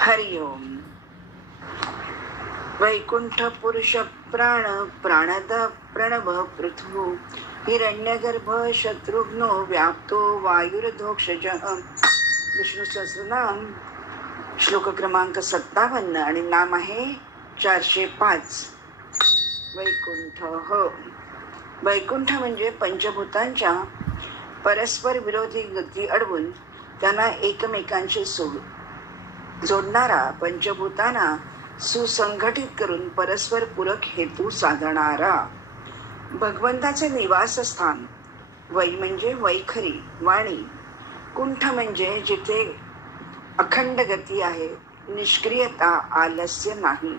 हरि ओम. वैकुंठ पुरुष प्राण प्राणद प्रणव पृथ्वी हिरण्यगर्भ शत्रुघ्नो व्याप्तो वायुर्धोक्षज. विष्णू सहस्रनाम श्लोक क्रमांक 57 आणि नाम आहे 405. वैकुंठ. वैकुंठ म्हणजे पंचभूतांच्या परस्पर विरोधी गती अडवून त्यांना एकमेकांशी जोडणारा, पंचभूतांना सुसंघटित करून परस्पर पूरक हेतू साधणारा भगवंताचे निवासस्थान. वै म्हणजे वैखरी वाणी, कुंठ म्हणजे जिथे अखंड गती आहे, निष्क्रियता, आलस्य नाही.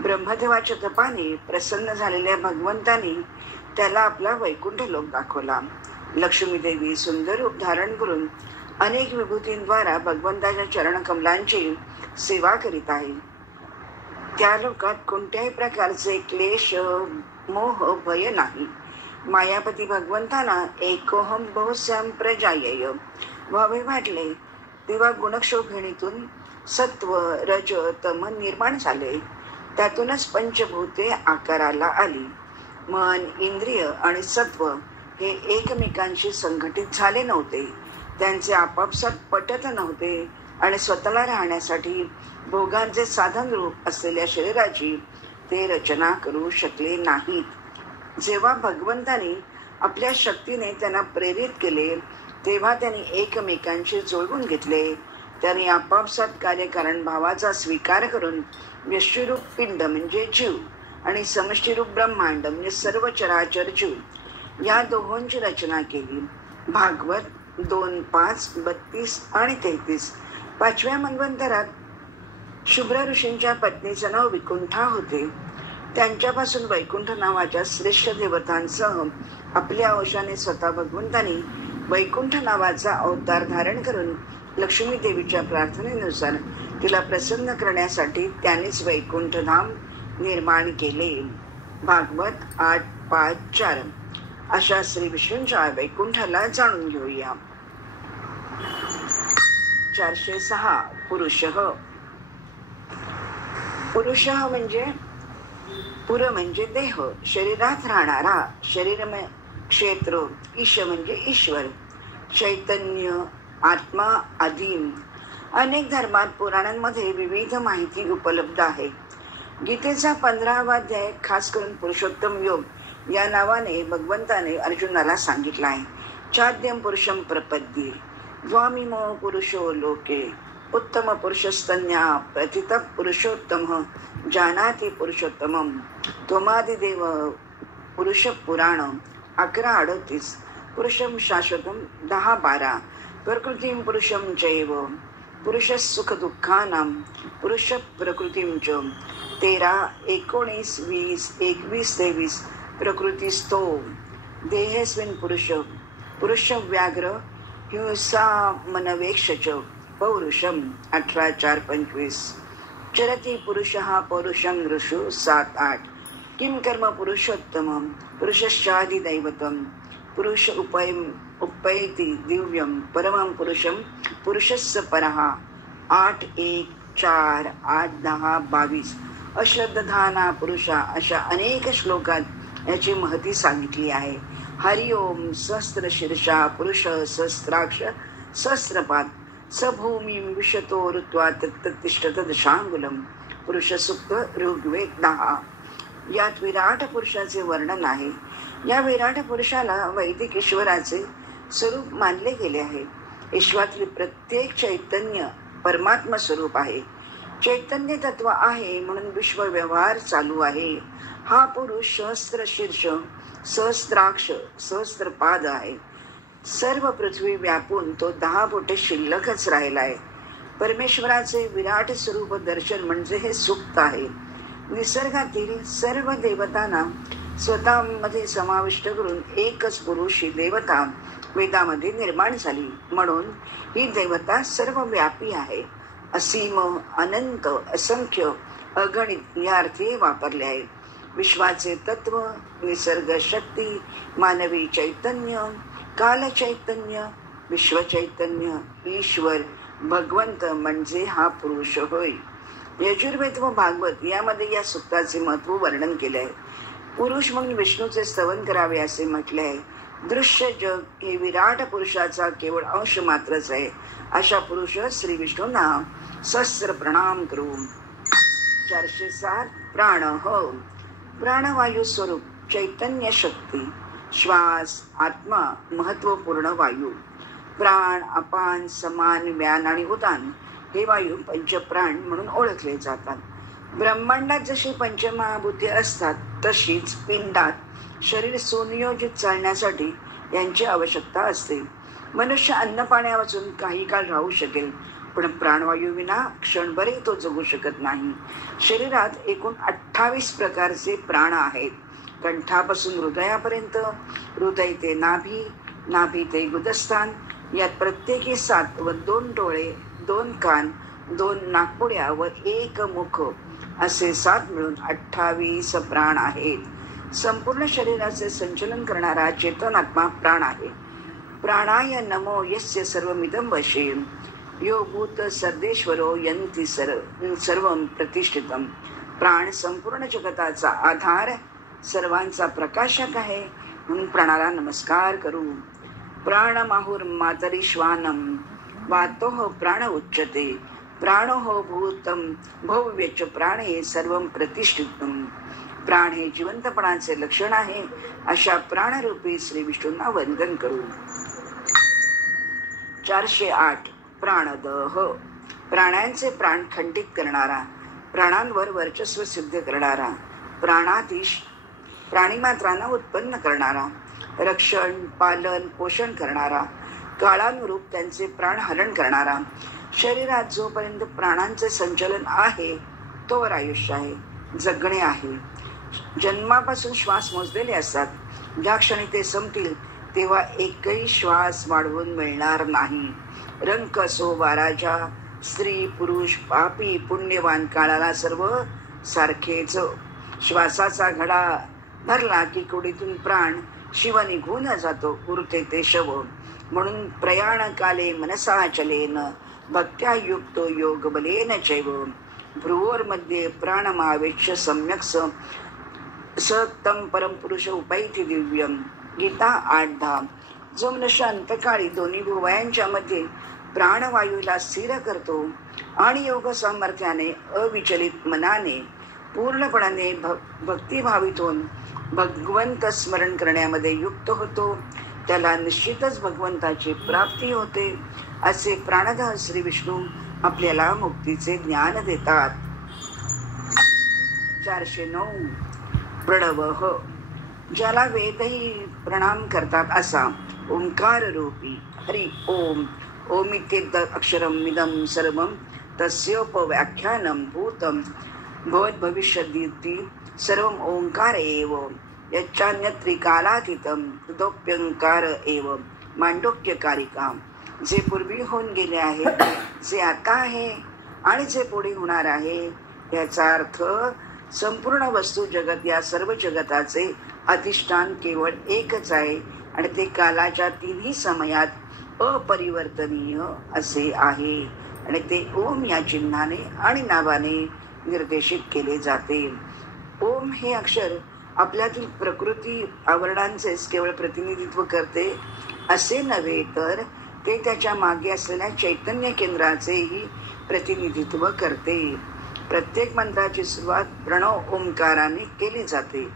ब्रह्मदेवाच्या तपाने प्रसन्न झालेल्या भगवंतांनी त्याला आपला वैकुंठ लोक दाखवला. लक्ष्मी देवी सुंदर रूप धारण करून अनेक विभूतींद्वारा भगवंताच्या चरणकमलांची सेवा करीत आहे. त्या लोकात कोणत्याही प्रकारचे क्लेश, मोह, भय नाही. मायापती भगवंताला एकोहम बहुश्याम प्रजायय व्हावे वाटले तेव्हा गुणक्षोभिणीतून सत्व, रज, तम निर्माण झाले. त्यातूनच पंचभूते आकाराला आली. मन, इंद्रिय आणि सत्व हे एकमेकांशी संघटित झाले नव्हते. त्यांचे आपापसात पटत नव्हते आणि स्वतःला राहण्यासाठी भोगांचे साधन रूप असलेल्या शरीराची ते रचना करू शकले नाहीत. जेव्हा भगवंतांनी आपल्या शक्तीने त्यांना प्रेरित केले तेव्हा त्यांनी एकमेकांशी जोडून घेतले. त्यांनी आपापसात कार्यकारण भावाचा स्वीकार करून व्यष्टीरूप पिंड म्हणजे जीव आणि समष्टीरूप ब्रह्मांड म्हणजे सर्व चराचर जीव या दोहोंची रचना केली. भागवत 2:5, 32 आणि 33. 5व्या मन्वंतरात शुभ्र ऋषींच्या पत्नीचं नाव विकुंठा होते. त्यांच्यापासून वैकुंठ नावाच्या श्रेष्ठ देवतांसह आपल्या अंशाने स्वतः भगवंतांनी वैकुंठ नावाचा अवतार धारण करून लक्ष्मी देवीच्या प्रार्थनेनुसार तिला प्रसन्न करण्यासाठी त्यांनीच वैकुंठ धाम निर्माण केले. भागवत 8:5-4. अशा श्री विष्णूंच्या वैकुंठाला जाणून घेऊया. 406. पुरुषः. पुरुषः म्हणजे पुर म्हणजे देह, शरीरात राहणारा. शरीर क्षेत्र. ईश म्हणजे ईश्वर, चैतन्य, आत्मा आदी. अनेक धर्मात, पुराणांमध्ये विविध माहिती उपलब्ध आहे. गीतेचा 15वा अध्याय खास करून पुरुषोत्तम योग या नावाने भगवंताने अर्जुनाला सांगितला आहे. चाद्यम पुरुषम प्रपद्ये द्वामिमो पुरुषो लोके उत्तम पुरुषस्तन्या प्रतित पुरुषोत्तम जानाति पुरुषोत्तमम त्वमादिदेव पुरुष पुराण 11:38. पुरुषम शाश्वतम 10:12. प्रकृतीम पुरुषम चैव पुरुष सुख दुःखानां पुरुष प्रकृतीम च 13, 19, 20, 21, 23. प्रकृतीस्थो देहेस्मिन् पुरुष व्याघ्र हिंसा मनवेक्ष च पौरुषम 18:4-25. चरति पुरुषः पौरुषं ऋषु 7-8. किं कर्म पुरुषोत्तमं पुरुषश्चादिदैवतं पुरुष उपैति दिव्यं परमं पुरुषं पुरुषस्य परः 8:1, 4, 8, 10, 22. अश्रद्धाना पुरुषा अशा अनेक श्लोकात याची महती सांगितली आहे. हरि ओम. सहस्र शीर्षा पुरुष सहस्राक्ष सहस्रपाद सभूमी विशतो ऋत्वा तत्तिष्ठत दशांगुलम. पुरुष सुक्त ऋग्वेद 10. यात विराट पुरुषाचे वर्णन आहे. या विराट पुरुषाला वैदिक ईश्वराचे स्वरूप मानले गेले आहे. ईश्वरातील प्रत्येक चैतन्य परमात्मा स्वरूप आहे. चैतन्य तत्व आहे म्हणून विश्व व्यवहार चालू आहे. हा पुरुष सहस्र शीर्ष, सहस्राक्ष, सहस्त्रपाद आहे. सर्व पृथ्वी व्यापून तो 10 बोटे शिल्लकच राहिला आहे. परमेश्वराचे विराट स्वरूप दर्शन म्हणजे हे सुक्त आहे. निसर्गातील सर्व देवतांना स्वतःमध्ये समाविष्ट करून एकच पुरुष ही देवता वेदामध्ये निर्माण झाली. म्हणून ही देवता सर्व व्यापी आहे. असीम, अनंत, असंख्य, अगणित या अर्थी वापरले आहे. विश्वाचे तत्व, निसर्ग शक्ती, मानवी चैतन्य, काल चैतन्य, विश्व चैतन्य, ईश्वर, भगवंत म्हणजे हा पुरुष होय. यजुर्वेद व भागवत यामध्ये या सूक्ताचे महत्व वर्णन केले आहे. पुरुष म्हणून विष्णूचे स्तवन करावे असे म्हटले आहे. दृश्य जग हे विराट पुरुषाचा केवळ अंश मात्रच आहे. अशा पुरुष श्री विष्णूंना सहस्र प्रणाम करू. 407 प्राण हो. प्राणवायू स्वरूप चैतन्य शक्ती, श्वास, आत्मा, महत्वपूर्ण वायू. प्राण, अपान, समान, व्यान आणि उदान हे वायू पंचप्राण म्हणून ओळखले जातात. ब्रह्मांडात जशी पंचमहाभूते असतात तशीच पिंडात शरीर सुनियोजित चालण्यासाठी यांची आवश्यकता असते. मनुष्य अन्न पाण्यावाचून काही काळ राहू शकेल, पण प्राणवायू विना क्षणभरही तो जगू शकत नाही. शरीरात एकूण 28 प्रकारचे प्राण आहेत. कंठापासून हृदयापर्यंत, हृदय ते नाभी, नाभी ते गुदस्थान, यात प्रत्येकी 7 व 2 डोळे, 2 कान, 2 नाकपुड्या व 1 मुख असे 7 मिळून 28 प्राण आहेत. संपूर्ण शरीराचे संचलन करणारा चेतनात्मा प्राण आहे. प्राणाय नमो यस्य सर्वमिदं वशे यो भूत सर्वेश्वरो यन्ति सर्वं प्रतिष्ठितम्. प्राण संपूर्ण जगताचा आधार, सर्वांचा प्रकाशक आहे, म्हणून प्राणाला नमस्कार करू. प्राणमाहुर मातरी श्वानम वातोः प्राण उच्यते. प्राणो भूतम भव्यच प्राणे सर्वं प्रतिष्ठितम्. प्राण हे जिवंतपणाचे लक्षण आहे. अशा प्राणरूपी श्री विष्णूंना वंदन करू. 408 प्राणदह. प्राण्यांचे प्राण खंडित करणारा, प्राणांवर वर्चस्व सिद्ध करणारा, प्राणाधीश, प्राणीमात्रांना उत्पन्न करणारा, रक्षण, पालन, पोषण करणारा, काळानुरूप त्यांचे प्राण हरण करणारा. शरीरात जोपर्यंत प्राणांचे संचलन आहे तोवर आयुष्य आहे, जगणे आहे. जन्मापासून श्वास मोजलेले असतात. ज्या क्षणी ते संपतील तेव्हा एकही श्वास वाढवून मिळणार नाही. रंक असो वा राजा, स्त्री, पुरुष, पापी, पुण्यवान, काळाला सर्व सारखेच. श्वासाचा घडा भरला की कुडीतून प्राण शिव निघून जातो, उरते ते शव. म्हणून प्रयाण काले मनसा चलेन भक्त्या युक्तो योग बलेन चैव. भ्रुवोर मध्ये प्राणमावेश्य सम्यक सत्तम परम पुरुष उपैति दिव्यम. गीता 8:10. जो मनुष्य अंतकाळी दोन्ही भुवयांच्या मध्ये प्राणवायूला स्थिर करतो आणि योग सामर्थ्याने अविचलित मनाने पूर्णपणाने भक्तिभावित होऊन भगवंत स्मरण करण्यामध्ये युक्त होतो, त्याला निश्चितच भगवंताची प्राप्ती होते. असे प्राणदह श्री विष्णू आपल्याला मुक्तीचे ज्ञान देतात. 409 प्रणवः. ज्याला वेदही प्रणाम करतात असा ओंकार रूपी हरि ओम. ओमित्येत अक्षरम इदं सर्वं तस्योपव्याख्यानं भूतं भवद् भविष्यति सर्वं ओंकार एव. यच्चान्यत्रिकालातीतं तदोप्यंकार एव. मांडोक्यकारिका. जे पूर्वी होऊन गेले आहे, जे आता आहे आणि जे पुढे होणार आहे, याचा अर्थ संपूर्ण वस्तू जगत या सर्व जगताचे अधिष्ठान केवळ एकच आहे आणि ते कालाच्या 3ही समयात अपरिवर्तनीय असे आहे आणि ते ओम या चिन्हाने आणि नावाने निर्देशित केले जाते. ओम हे अक्षर आपल्यातील प्रकृती आवरणांचेच केवळ प्रतिनिधित्व करते असे नव्हे, तर ते त्याच्या मागे असलेल्या चैतन्य केंद्राचेही प्रतिनिधित्व करते. प्रत्येक मंत्राची सुरुवात प्रणव ओंकाराने केली जाते.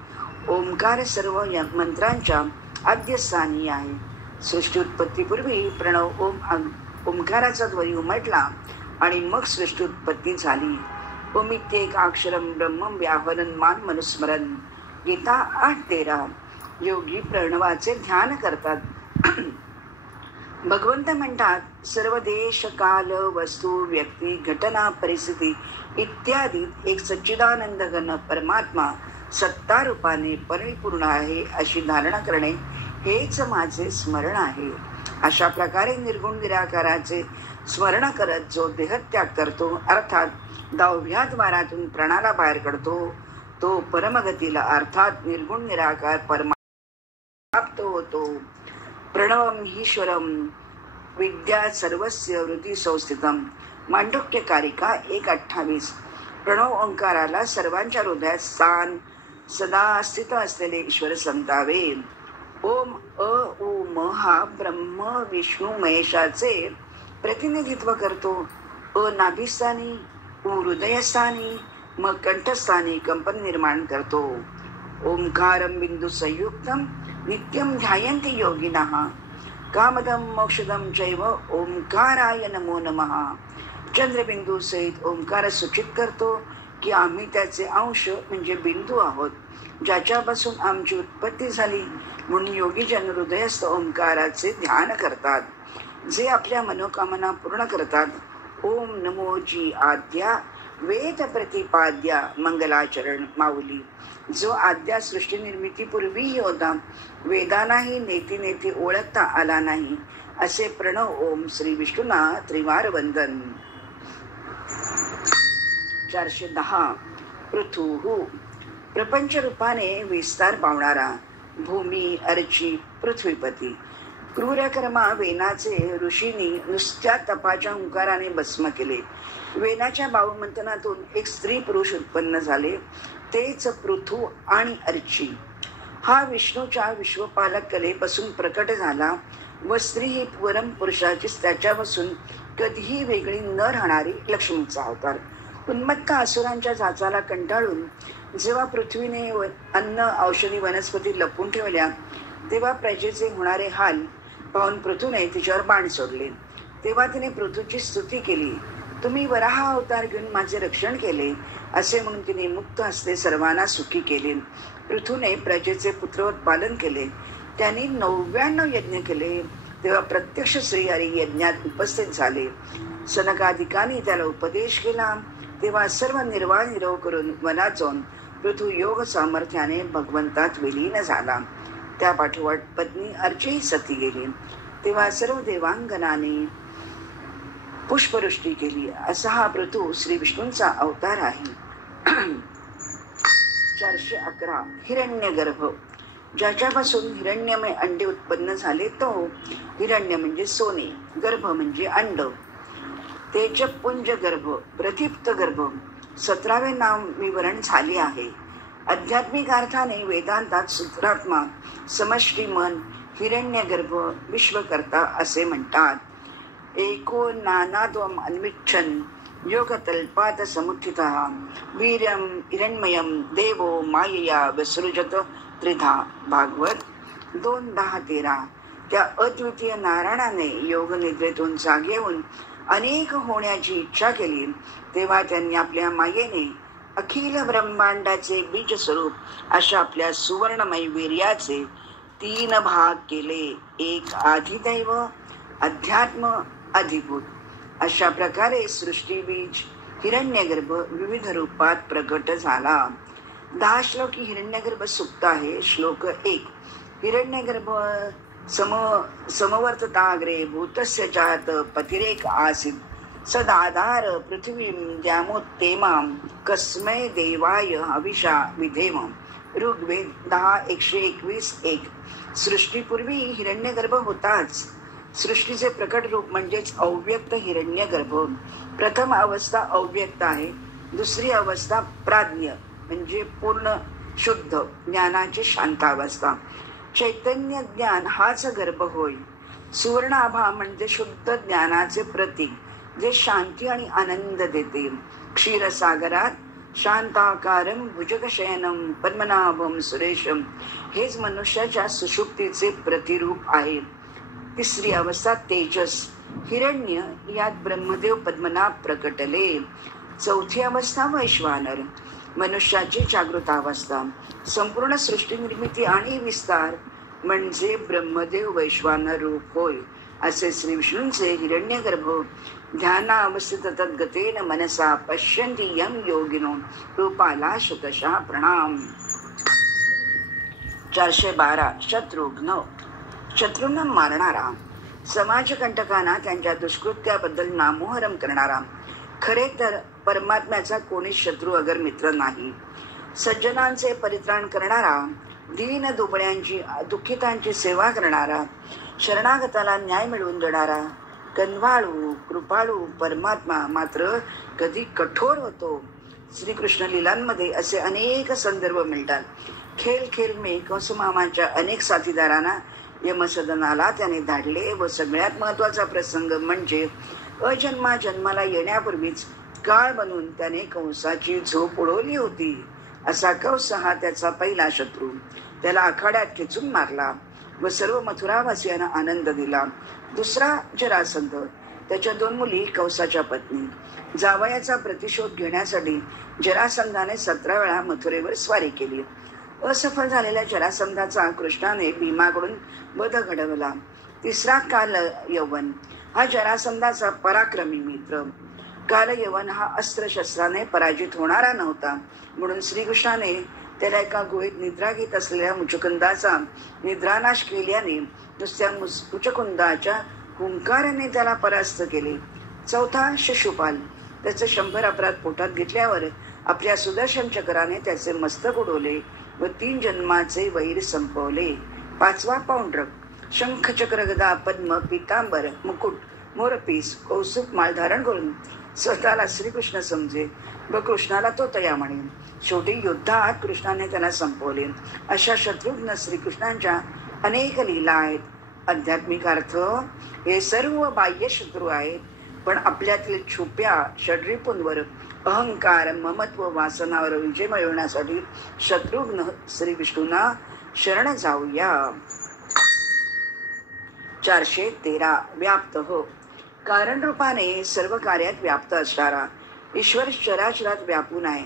ओंकार सर्व या मंत्रांच्या आद्यस्थानी आहे. सृष्टी उत्पत्तीपूर्वी प्रणव ओंकाराचा ध्वनी उमटला आणि मग सृष्टी उत्पत्ती झाली. ओमित्येक अक्षरम ब्रह्मं व्याहरन् मान मनुस्मरन्. गीता 8:13. योगी प्रणवाचे ध्यान करतात. भगवंत म्हणतात, सर्व देश, काल, वस्तू, व्यक्ती, घटना, परिस्थिती इत्यादी एक सच्चिदानंद घन परमात्मा सत्ता रूपाने परिपूर्ण आहे अशी धारणा करणे हेच माझे स्मरण आहे. अशा प्रकारे निर्गुण निराकाराचे स्मरण करत जो देहत्याग करतो, अर्थात 10व्या द्वारातून प्राणाला बाहेर काढतो, तो परमगतीला अर्थात निर्गुण निराकार प्राप्त होतो. प्रणवम ईश्वरम विद्या सर्वस्य हृदि संस्थितम. मांडुक्य कारिका 1:28. प्रणव ओंकाराला सर्वांच्या हृदयात स्थान सदा स्थित असलेले ईश्वर समजावे. ओम अ उ म हा ब्रह्म विष्णू महेशाचे प्रतिनिधित्व करतो. अ नाभिस्थानी, उ हृदयस्थानी, मग कंठस्थानी कंपन निर्माण करतो. ओंकारं बिंदू संयुक्तम नित्यम ध्यायन्ति योगिनः. कामदम मोक्षदम चैव ओंकाराय नमो नमः. चंद्रबिंदू सहित ओंकार सूचित करतो की आम्ही त्याचे अंश म्हणजे बिंदू आहोत, ज्याच्यापासून आमची उत्पत्ती झाली. म्हणून योगीजन हृदयस्थ ओंकाराचे ध्यान करतात, जे आपल्या मनोकामना पूर्ण करतात. ओम नमो जी आद्या वेद प्रतिपाद्या मंगलाचरण माऊली. जो आद्या सृष्टी निर्मितीपूर्वीही होता, वेदांनाही नेती नेती ओळखता आला नाही, असे प्रणव ओम श्री विष्णूंना त्रिवार वंदन. 410. पृथुः प्रपंच रूपाने विस्तार पावणारा. भूमी अर्ची पृथ्वीपती. क्रूरकर्मा वेनाचे ऋषींनी नुसत्या तपाच्या हुंकाराने भस्म केले. वेनाच्या बाहुमंथनातून एक स्त्री पुरुष उत्पन्न झाले, तेच पृथु आणि अर्ची. हा विष्णूच्या विश्वपालक कलेपासून प्रकट झाला व स्त्री ही परम पुरुषाचीच त्याच्यापासून कधीही वेगळी न राहणारी लक्ष्मीचा अवतार. उन्मत्त असुरांच्या जाचाला कंटाळून जेव्हा पृथ्वीने अन्न औषधी वनस्पती लपून ठेवल्या, तेव्हा प्रजेचे होणारे हाल पाहून पृथूने तिच्यावर बाण सोडले. तेव्हा तिने पृथूची स्तुती केली. तुम्ही वराह अवतार घेऊन माझे रक्षण केले, असे म्हणून तिने मुक्त हस्ते सर्वांना सुखी केले. पृथूने प्रजेचे पुत्रोत्पादन केले. त्यांनी 99 यज्ञ केले. तेव्हा प्रत्यक्ष श्रीहरी यज्ञात उपस्थित झाले. सनकाधिकांनी त्याला उपदेश केला. तेव्हा सर्व निर्वाण निरव करून वनात जाऊन पृथू योग सामर्थ्याने भगवंतात विलीन झाला. त्या पाठोपाठ पत्नी अर्ची सती गेली. तेव्हा सर्व देवांगनाने पुष्पवृष्टी केली. असा हा पृथू श्री विष्णूंचा अवतार आहे. 411. हिरण्यगर्भ. ज्याच्यापासून हिरण्यमय अंडे उत्पन्न झाले तो हिरण्य म्हणजे सोने, गर्भ म्हणजे अंड. तेजपुंज गर्भ, प्रदीप्त गर्भ. 17वे नाम विवरण झाले आहे. आध्यात्मिक अर्थाने वेदांतात सूत्रात्मा, समष्टी मन, हिरण्यगर्भ, विश्वकर्ता असे म्हणतात. एको नानाद्वम अन्विच्छन् योगतल्पात समुत्थितः वीर्यं हिरण्मयं देवो मायया विसृजत त्रिधा. भागवत 2:10-13. त्या अद्वितीय नारायणाने योग निद्रेतून जागे होऊन अनेक होण्याची इच्छा केली. तेव्हा त्यांनी आपल्या मायेने अखिल ब्रह्मांडाचे बीज स्वरूप अशा आपल्या सुवर्णमय वीर्याचे 3 भाग केले. एक आधिदैव, अध्यात्म, अधिभूत. अशा प्रकारे सृष्टी बीज हिरण्यगर्भ विविध रूपात प्रकट झाला. 10 श्लोकी हिरण्यगर्भ सुक्त आहे. श्लोक 1. हिरण्यगर्भ समवर्तताग्रे भूतस्य जात पतिरेक आसीत् सदाधार पृथ्वीं द्यामोत्तेमां कस्मै देवाय हविषा विधेम. ऋग्वेद 10:121-1. सृष्टीपूर्वी हिरण्यगर्भ होताच. सृष्टीचे प्रकट रूप म्हणजेच अव्यक्त हिरण्यगर्भ. प्रथम अवस्था अव्यक्त आहे. दुसरी अवस्था प्राज्ञ म्हणजे पूर्ण शुद्ध ज्ञानाची शांतावस्था. चैतन्य ज्ञान हाच गर्भ होय. सुवर्णाभा म्हणजे शुद्ध ज्ञानाचे प्रतीक, जे शांती आणि आनंद देते. क्षीरसागरात शांताकारं भुजगशयनं पद्मनाभं सुरेशं हेच मनुष्याच्या सुषुप्तीचे प्रतिरूप आहे. तिसरी अवस्था तेजस हिरण्य, यात ब्रह्मदेव पद्मनाभ प्रकटले. चौथी अवस्था वैश्वानर, मनुष्याची जागृत अवस्था. संपूर्ण सृष्टी निर्मिती आणि विस्तार म्हणजे ब्रह्मदेव वैश्वानर रूप होय. असे श्री विष्णूंचे हिरण्यगर्भ ध्यानावस्थित तद्गतेन मनसा पश्यन्ति यं योगिनो रूपाला शतशः प्रणाम. 412. शत्रुघ्न. शत्रूंना मारणारा, समाजकंटकांना त्यांच्या दुष्कृत्याबद्दल नामोहरम करणारा. खरे तर परमात्म्याचा कोणी शत्रू अगर मित्र नाही. सज्जनांचे परित्राण करणारा, दीन दुबळ्यांची दुःखितांची सेवा करणारा, शरणागताला न्याय मिळवून देणारा, कनवाळू कृपाळू परमात्मा मात्र कधी कठोर होतो. श्रीकृष्ण लीलांमध्ये असे अनेक संदर्भ मिळतात. खेळ खेळ में कंसमामाच्या अनेक साथीदारांना यमसदनाला त्याने धाडले व सगळ्यात महत्वाचा प्रसंग म्हणजे अजन्मा जन्माला येण्यापूर्वीच काळ बनून त्याने कंसाची झोप उडवली होती. असा कंस हा त्याचा पहिला शत्रू. त्याला आखाड्यात खेचून मारला व सर्व मथुरावासियांना आनंद दिला. दुसरा जरासंध, त्याच्या 2 मुली कंसाच्या पत्नी. जावयाचा प्रतिशोध घेण्यासाठी जरासंधाने 17 वेळा मथुरेवर स्वारी केली. असफल झालेल्या जरासंधाचा कृष्णाने भीमाकडून वध घडवला. तिसरा काल यवन, हा जरासंधाचा पराक्रमी मित्र. काल यवन हा अस्त्रशस्त्राने पराजित होणारा नव्हता, म्हणून श्रीकृष्णाने त्याला एका गुहेत निद्रा घेत असलेल्या मुचकुंदाचा निद्रानाश केल्याने नुसत्या मुचकुंदाच्या हुंकाराने त्याला परास्त केले. चौथा शिशुपाल, त्याचे 100 अपराध पोटात घेतल्यावर आपल्या सुदर्शन चक्राने त्याचे मस्तक उडवले व 3 जन्माचे वैर संपवले. 5वा पाऊंड्रक, शंख चक्र गदा पद्म पितांबर मुकुट मोरपीस कौसुक माळ धारण करून स्वतःला श्रीकृष्ण समजे व कृष्णाला तो तया म्हणे. शेवटी युद्धात कृष्णाने त्याला संपवले. अशा शत्रुघ्न श्रीकृष्णांच्या अनेक लीला आहेत. आध्यात्मिक अर्थ, हे सर्व बाह्य शत्रू आहेत, पण आपल्यातील छुप्या षड्रिपूंवर अहंकार ममत्व वासनावर विजय मिळवण्यासाठी शत्रुघ्न श्री विष्णूंना शरण जाऊया. 413 व्याप्त हो, कारण रूपाने सर्व कार्यात व्याप्त असणारा ईश्वर चराचरात व्यापून आहे.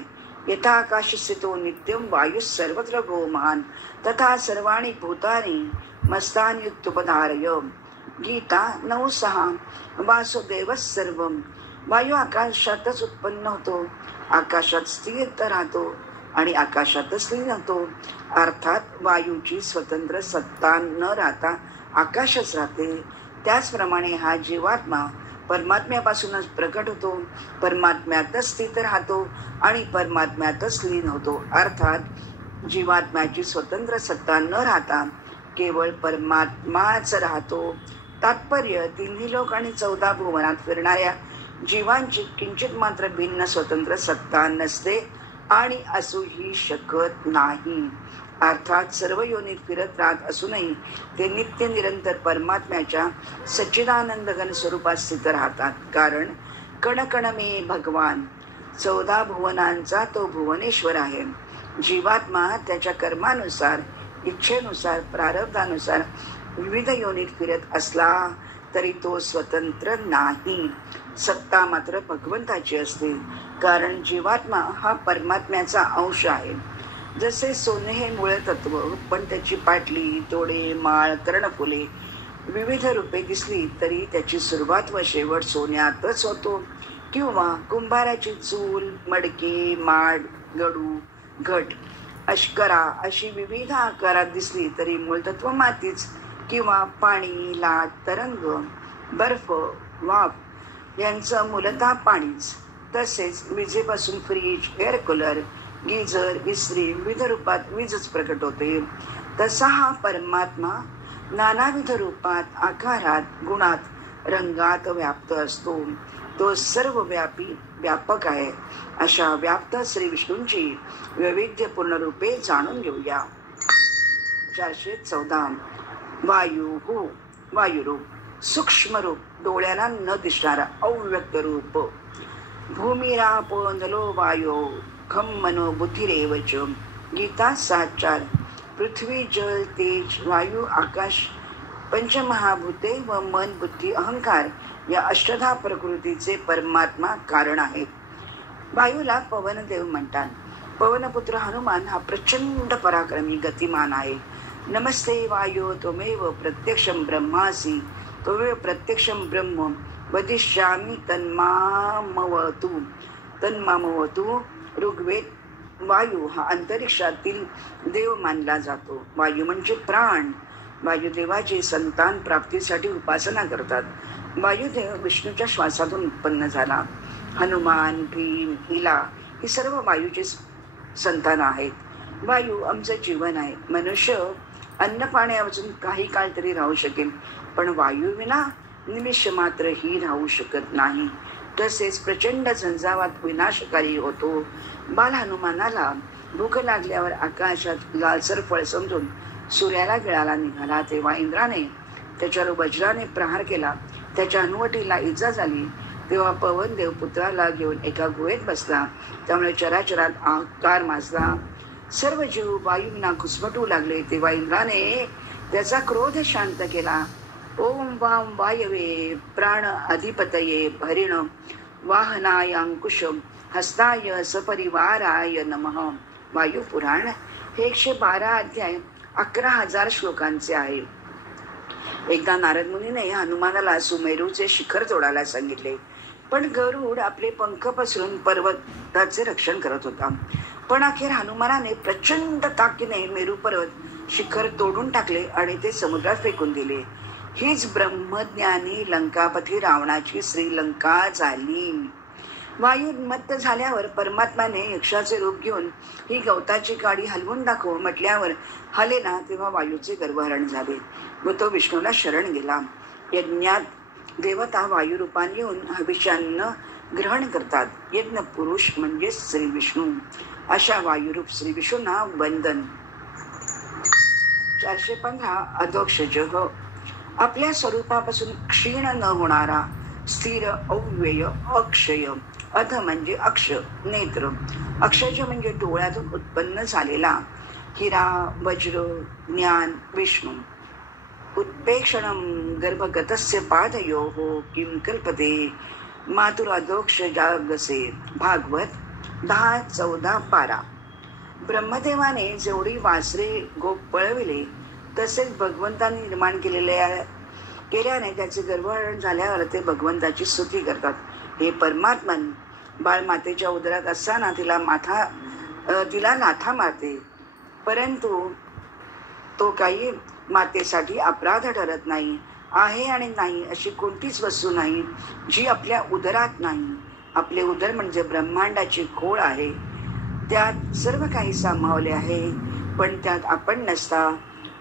यथा आकाश स्थितो नित्यम वायू सर्वत्र गो महान तथा सर्वाणी भूतानी मस्तान्युत्पधारय. गीता 9:6. वासुदेव सर्वम, वायू आकाशातच उत्पन्न होतो, आकाशात स्थिर राहतो आणि आकाशातच लीन होतो. अर्थात वायूची स्वतंत्र सत्ता न राहता आकाशच राहते. त्याचप्रमाणे हा जीवात्मा परमात्म्यापासूनच प्रकट होतो, परमात्म्यातच स्थित राहतो आणि परमात्म्यातच लीन होतो. अर्थात जीवात्म्याची स्वतंत्र सत्ता न राहता केवळ परमात्माच राहतो. तात्पर्य, 3 लोक आणि 14 भुवनात फिरणाऱ्या जीवांची किंचित मात्र भिन्न स्वतंत्र सत्ता नसते आणि असूही शकत नाही. अर्थात सर्व योनीत फिरत राहत असूनही ते नित्य निरंतर परमात्म्याच्या सच्चिदानंद घन स्वरूपात स्थित राहतात. कारण कण कण मे भगवान, 14 भुवनांचा तो भुवनेश्वर आहे. जीवात्मा त्याच्या कर्मानुसार, इच्छेनुसार, प्रारब्धानुसार विविध योनीत फिरत असला तरी तो स्वतंत्र नाही. सत्ता मात्र भगवंताची असते, कारण जीवात्मा हा परमात्म्याचा अंश आहे. जसे सोने हे मूळ तत्व, पण त्याची पाटली, तोडे, माळ, कर्णफुले विविध रूपे दिसली तरी त्याची सुरुवात व शेवट सोन्यातच होतो. किंवा कुंभाराची चूल, मडकी, माड, गडू, घट, अश्करा अशी विविध आकारात दिसली तरी मूलतत्व मातीच. किंवा पाणी, लाट, तरंग, बर्फ, वाफ यांचं मूलतः पाणीच. तसेच विजेपासून फ्रीज, एअर कूलर, गिझर, इस्त्री विविध रूपात वीजच प्रकट होते. तसा हा परमात्मा नानाविध रूपात, आकारात, गुणात, रंगात व्याप्त असतो. तो सर्वव्यापी व्यापक आहे. अशा व्याप्त श्री विष्णूंची वैविध्यपूर्ण रूपे जाणून घेऊया. 414 वायू हो, वायुरूप, सूक्ष्म रूप, डोळ्यांना न दिसणारा अव्यक्त रूप. भूमिराप नलो वायो खम मनो बुद्धिरेवच. गीता 7:4. पृथ्वी, जल, तेज, वायू, आकाश, पंचमहाभूते व मन, बुद्धी, अहंकार या अष्टधा प्रकृतीचे परमात्मा कारण आहेत. वायूला पवनदेव म्हणतात. पवनपुत्र हनुमान हा प्रचंड पराक्रमी गतिमान आहे. नमस्ते वायो त्वमेव प्रत्यक्षम ब्रह्मासी, त्वमेव प्रत्यक्षम ब्रह्म वदिष्यामि तन्मामवतु. तन्मामवतु. ऋग्वेद. वायू हा अंतरिक्षातील देव मानला जातो. वायू म्हणजे प्राण. वायुदेवाची संतान प्राप्तीसाठी उपासना करतात. वायुदेव विष्णूच्या श्वासातून उत्पन्न झाला. हनुमान, भीम, हिला ही सर्व वायूची संतान आहेत. वायू आमचे जीवन आहे. मनुष्य अन्न पाण्यापासून काही काळ तरी राहू शकेल, पण वायू विना निमिष मात्र ही राहू शकत नाही. तसेच प्रचंड झंझावात विनाशकारी होतो. बाल हनुमानाला भूक लागल्यावर आकाशात लालसर फळ समजून सूर्याला गिळायला निघाला, तेव्हा इंद्राने त्याच्यावर वज्राने प्रहार केला. त्याच्या हनुवटीला इजा झाली. तेव्हा पवनदेव पुत्राला घेऊन एका गुहेत बसला. त्यामुळे चराचरात आकार माजला. सर्व जीव वायूंना घुसमटू लागले. तेव्हा इंद्राने त्याचा क्रोध शांत केला. ओम वाम वायवे प्राण अधिपतये हरिण वाहनाय अंकुश हस्ताय सपरिवाराय नमः. वायुपुराण हे 112 अध्याय 11,000 श्लोकांचे आहे. एकदा नारद मुनीने हनुमानाला सुमेरूचे शिखर तोडायला सांगितले, पण गरुड आपले पंख पसरून पर्वताचे रक्षण करत होता. पण अखेर हनुमानाने प्रचंड ताकदीने मेरू पर्वत शिखर तोडून टाकले आणि ते समुद्रात फेकून दिले. हीच ब्रह्मज्ञानी लंकापती रावणाची श्रीलंका झाली. वायू मत्त झाल्यावर परमात्माने यक्षाचे रूप घेऊन ही गवताची काडी हलवून दाखव म्हटल्यावर हलेना, तेव्हा वायूचे गर्भहरण झाले व तो विष्णूला शरण गेला. यज्ञात देवता वायू रूपाने येऊन हविष्यान्न ग्रहण करतात. यज्ञ पुरुष म्हणजे श्री विष्णू. अशा वायुरूप श्री विष्णूंना वंदन. 415 अधोक्षज. आपल्या स्वरूपापासून क्षीण न होणारा, स्थिर, अव्यय, अक्षय. अध म्हणजे अक्ष, नेत्र. अक्षज म्हणजे डोळ्यातून उत्पन्न झालेला. हिरा, वज्र, ज्ञान, विष्णू. उत्पेक्षणं गर्भगतस्य पादयोः किं कल्पते मातुराधोक्ष जागसे. भागवत 10-14 पारा. ब्रह्मदेवाने जेवढी वासरे गोप पळविले, तसेच भगवंतांनी निर्माण केल्याने त्याचे गर्भहरण झाल्यावर ते भगवंताची स्तुती करतात. हे परमात्मन बाळ मातेच्या उदरात असताना तिला नाथा मारते, परंतु तो काही मातेसाठी अपराध ठरत नाही. आहे आणि नाही अशी कोणतीच वस्तू नाही जी आपल्या उदरात नाही. आपले उदर म्हणजे ब्रह्मांडाची खोळ आहे. त्यात सर्व काही सामावले आहे, पण त्यात आपण नसता,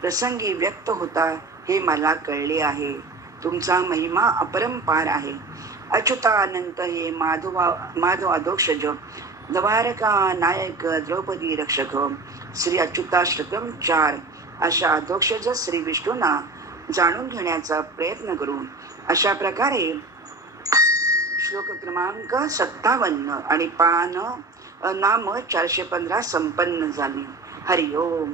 प्रसंगी व्यक्त होता हे मला कळले आहे. तुमचा महिमा अपरंपार आहे. अच्युतानंत हे माधव अधोक्षज, द्वारका नायक, द्रौपदी रक्षक. श्री अच्युताष्टकम 4. अशा अधोक्षज श्री विष्णूंना जाणून घेण्याचा प्रयत्न करू. अशा प्रकारे श्लोक क्रमांक 57 आणि नाम 415 संपन्न झाली. हरिओम.